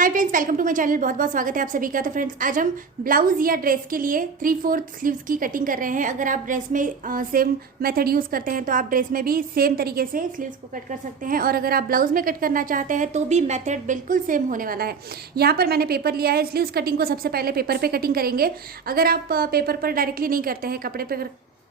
Hi friends, welcome to my channel. बहुत बहुत स्वागत है आप सभी का। तो फ्रेंड्स, आज हम ब्लाउज या ड्रेस के लिए 3/4 स्लीव्स की कटिंग कर रहे हैं। अगर आप ड्रेस में सेम मेथड यूज़ करते हैं तो आप ड्रेस में भी सेम तरीके से स्लीव्स को कट कर सकते हैं, और अगर आप ब्लाउज में कट करना चाहते हैं तो भी मेथड बिल्कुल सेम होने वाला है। यहाँ पर मैंने पेपर लिया है। स्लीव्स कटिंग को सबसे पहले पेपर पर कटिंग करेंगे। अगर आप पेपर पर डायरेक्टली नहीं करते हैं, कपड़े पर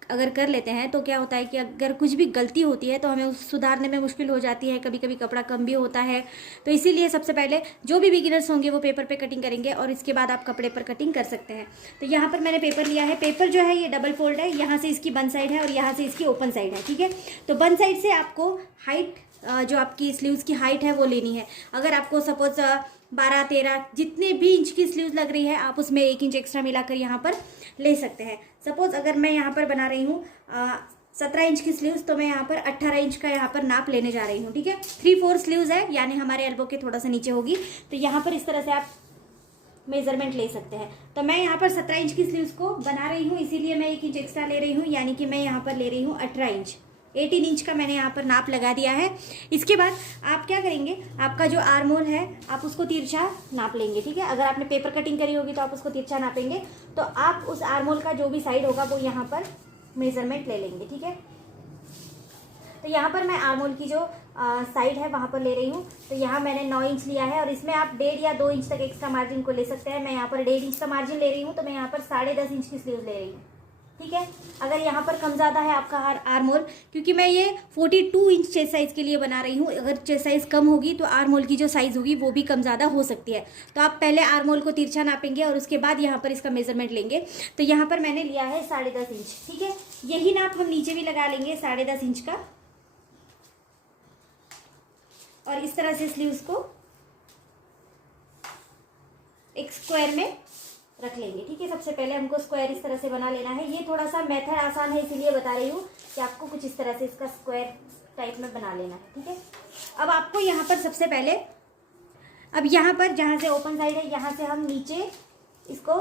अगर कर लेते हैं तो क्या होता है कि अगर कुछ भी गलती होती है तो हमें उस सुधारने में मुश्किल हो जाती है। कभी कभी कपड़ा कम भी होता है। तो इसीलिए सबसे पहले जो भी बिगिनर्स होंगे वो पेपर पे कटिंग करेंगे और इसके बाद आप कपड़े पर कटिंग कर सकते हैं। तो यहाँ पर मैंने पेपर लिया है। पेपर जो है ये डबल फोल्ड है। यहाँ से इसकी बंद साइड है और यहाँ से इसकी ओपन साइड है। ठीक है, तो बंद साइड से आपको हाइट, जो आपकी स्लीव्स की हाइट है वो लेनी है। अगर आपको सपोज 12-13 जितने भी इंच की स्लीव्स लग रही है, आप उसमें 1 इंच एक्स्ट्रा मिलाकर यहाँ पर ले सकते हैं। सपोज अगर मैं यहाँ पर बना रही हूँ 17 इंच की स्लीव्स, तो मैं यहाँ पर 18 इंच का यहाँ पर नाप लेने जा रही हूँ। ठीक है, 3/4 स्लीव्स है, यानी हमारे एल्बो के थोड़ा सा नीचे होगी। तो यहाँ पर इस तरह से आप मेजरमेंट ले सकते हैं। तो मैं यहाँ पर 17 इंच की स्लीव्स को बना रही हूँ, इसीलिए मैं 1 इंच एक्स्ट्रा ले रही हूँ, यानी कि मैं यहाँ पर ले रही हूँ 18 इंच। 18 इंच का मैंने यहाँ पर नाप लगा दिया है। इसके बाद आप क्या करेंगे, आपका जो आर्म होल है आप उसको तिरछा नाप लेंगे। ठीक है, अगर आपने पेपर कटिंग करी होगी तो आप उसको तिरछा नापेंगे। तो आप उस आर्म होल का जो भी साइड होगा वो यहाँ पर मेजरमेंट ले लेंगे। ठीक है, तो यहाँ पर मैं आर्म होल की जो साइड है वहाँ पर ले रही हूँ। तो यहाँ मैंने 9 इंच लिया है, और इसमें आप 1.5 या 2 इंच तक एक्स्ट्रा मार्जिन को ले सकते हैं। मैं यहाँ पर 1.5 इंच का मार्जिन ले रही हूँ, तो मैं यहाँ पर 10.5 इंच की स्लीव ले रही हूँ। ठीक है, अगर यहाँ पर कम ज़्यादा है आपका आर्म होल, क्योंकि मैं ये 42 इंच चेस्ट साइज़ के लिए बना रही हूँ, अगर चेस्ट साइज़ कम होगी तो आर्म होल की जो साइज़ होगी वो भी कम ज़्यादा हो सकती है। तो आप पहले आर्म होल को तिरछा नापेंगे और उसके बाद यहाँ पर इसका मेजरमेंट लेंगे। तो यहाँ पर मैंने लिया है 10.5 इंच। ठीक है, यही नाप हम नीचे भी लगा लेंगे 10.5 इंच का, और इस तरह से स्लीव्स को एक स्क्वायर में रख लेंगे। ठीक है, सबसे पहले हमको स्क्वायर इस तरह से बना लेना है। ये थोड़ा सा मेथड आसान है, इसीलिए बता रही हूँ कि आपको कुछ इस तरह से इसका स्क्वायर टाइप में बना लेना है। ठीक है, अब आपको यहाँ पर सबसे पहले, अब यहाँ पर जहाँ से ओपन साइड है यहाँ से हम नीचे इसको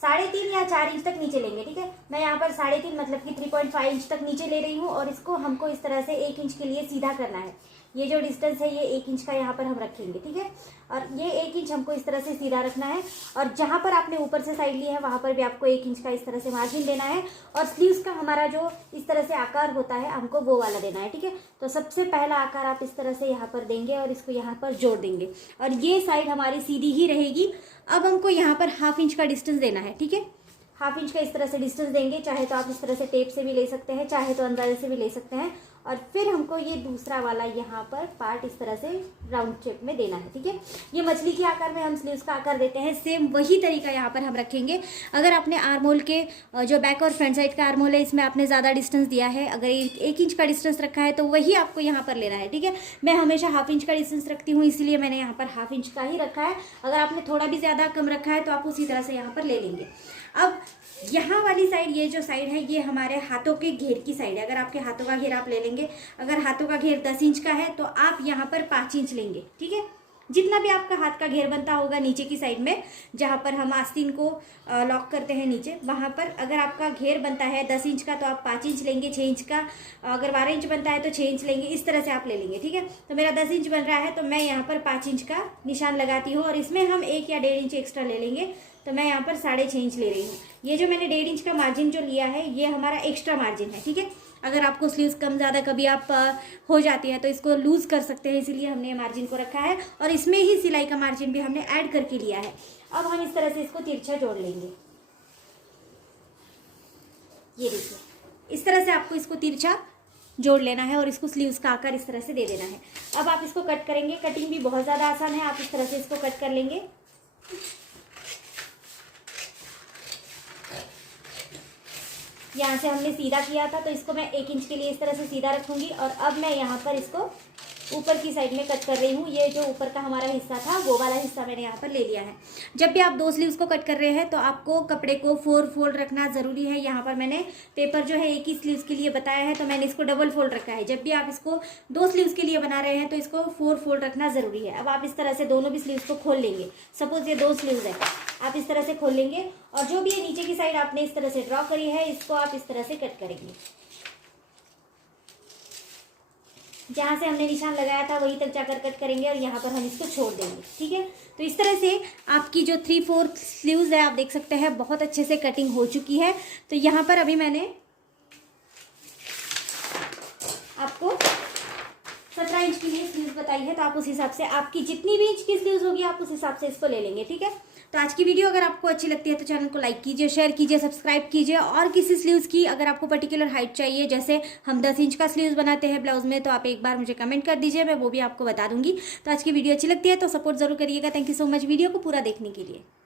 3.5 या 4 इंच तक नीचे लेंगे। ठीक है, मैं यहाँ पर 3.5 मतलब कि 3.5 इंच तक नीचे ले रही हूँ, और इसको हमको इस तरह से 1 इंच के लिए सीधा करना है। ये जो डिस्टेंस है ये 1 इंच का यहाँ पर हम रखेंगे। ठीक है, और ये 1 इंच हमको इस तरह से सीधा रखना है, और जहाँ पर आपने ऊपर से साइड ली है वहाँ पर भी आपको 1 इंच का इस तरह से मार्जिन देना है, और स्लीव्स का हमारा जो इस तरह से आकार होता है हमको वो वाला देना है। ठीक है, तो सबसे पहला आकार आप इस तरह से यहाँ पर देंगे और इसको यहाँ पर जोड़ देंगे, और ये साइड हमारी सीधी ही रहेगी। अब हमको यहाँ पर 1/2 इंच का डिस्टेंस देना है। ठीक है, 1/2 इंच का इस तरह से डिस्टेंस देंगे। चाहे तो आप इस तरह से टेप से भी ले सकते हैं, चाहे तो अंदाजे से भी ले सकते हैं। और फिर हमको ये दूसरा वाला यहाँ पर पार्ट इस तरह से राउंड शेप में देना है। ठीक है, ये मछली के आकार में हम स्लीव्स का आकार देते हैं, सेम वही तरीका यहाँ पर हम रखेंगे। अगर आपने आर्म होल के जो बैक और फ्रंट साइड का आर्म होल है इसमें आपने ज़्यादा डिस्टेंस दिया है, अगर 1 इंच का डिस्टेंस रखा है तो वही आपको यहाँ पर लेना है। ठीक है, मैं हमेशा 1/2 इंच का डिस्टेंस रखती हूँ, इसलिए मैंने यहाँ पर 1/2 इंच का ही रखा है। अगर आपने थोड़ा भी ज़्यादा कम रखा है तो आप उसी तरह से यहाँ पर ले लेंगे। अब यहाँ वाली साइड, ये जो साइड है ये हमारे हाथों के घेर की साइड है। अगर आपके हाथों का घेर आप ले लेंगे, अगर हाथों का घेर 10 इंच का है तो आप यहाँ पर 5 इंच लेंगे। ठीक है, जितना भी आपका हाथ का घेर बनता होगा नीचे की साइड में, जहाँ पर हम आस्तीन को लॉक करते हैं नीचे, वहाँ पर अगर आपका घेर बनता है 10 इंच का तो आप 5 इंच लेंगे। 6 इंच का, अगर 12 इंच बनता है तो 6 इंच लेंगे। इस तरह से आप ले लेंगे। ठीक है, तो मेरा 10 इंच बन रहा है तो मैं यहाँ पर 5 इंच का निशान लगाती हूँ, और इसमें हम 1 या 1.5 इंच एक्स्ट्रा ले लेंगे। तो मैं यहाँ पर 6.5 इंच ले रही हूँ। ये जो मैंने 1.5 इंच का मार्जिन जो लिया है ये हमारा एक्स्ट्रा मार्जिन है। ठीक है, अगर आपको स्लीव्स कम ज़्यादा कभी आप हो जाती है तो इसको लूज़ कर सकते हैं, इसीलिए हमने मार्जिन को रखा है, और इसमें ही सिलाई का मार्जिन भी हमने ऐड करके लिया है। अब हम इस तरह से इसको तिरछा जोड़ लेंगे। ये देखिए, इस तरह से आपको इसको तिरछा जोड़ लेना है और इसको स्लीव्स का आकार इस तरह से दे देना है। अब आप इसको कट करेंगे। कटिंग भी बहुत ज़्यादा आसान है, आप इस तरह से इसको कट कर लेंगे। यहाँ से हमने सीधा किया था तो इसको मैं 1 इंच के लिए इस तरह से सीधा रखूंगी, और अब मैं यहाँ पर इसको ऊपर की साइड में कट कर रही हूँ। ये जो ऊपर का हमारा हिस्सा था वो वाला हिस्सा मैंने यहाँ पर ले लिया है। जब भी आप 2 स्लीव्स को कट कर रहे हैं तो आपको कपड़े को 4 फोल्ड रखना ज़रूरी है। यहाँ पर मैंने पेपर जो है 1 ही स्लीव्स के लिए बताया है, तो मैंने इसको डबल फोल्ड रखा है। जब भी आप इसको 2 स्लीव्स के लिए बना रहे हैं तो इसको 4 फोल्ड रखना ज़रूरी है। अब आप इस तरह से दोनों भी स्लीव्स को खोल लेंगे। सपोज ये 2 स्लीव्स है, आप इस तरह से खोल लेंगे, और जो भी ये नीचे की साइड आपने इस तरह से ड्रॉ करी है इसको आप इस तरह से कट करेंगे। जहाँ से हमने निशान लगाया था वहीं तक जाकर कट करेंगे और यहाँ पर हम इसको छोड़ देंगे। ठीक है, तो इस तरह से आपकी जो 3/4 स्लीव्स है आप देख सकते हैं बहुत अच्छे से कटिंग हो चुकी है। तो यहाँ पर अभी मैंने आपको 17 इंच की लिए स्लीव्स बताई है, तो आप उस हिसाब से आपकी जितनी भी इंच की स्लीव्स होगी आप उस हिसाब से इसको ले लेंगे। ठीक है, तो आज की वीडियो अगर आपको अच्छी लगती है तो चैनल को लाइक कीजिए, शेयर कीजिए, सब्सक्राइब कीजिए। और किसी स्लीव्स की अगर आपको पर्टिकुलर हाइट चाहिए, जैसे हम 10 इंच का स्लीव्स बनाते हैं ब्लाउज में, तो आप एक बार मुझे कमेंट कर दीजिए, मैं वो भी आपको बता दूंगी। तो आज की वीडियो अच्छी लगती है तो सपोर्ट जरूर करिएगा। Thank you so much video को पूरा देखने के लिए।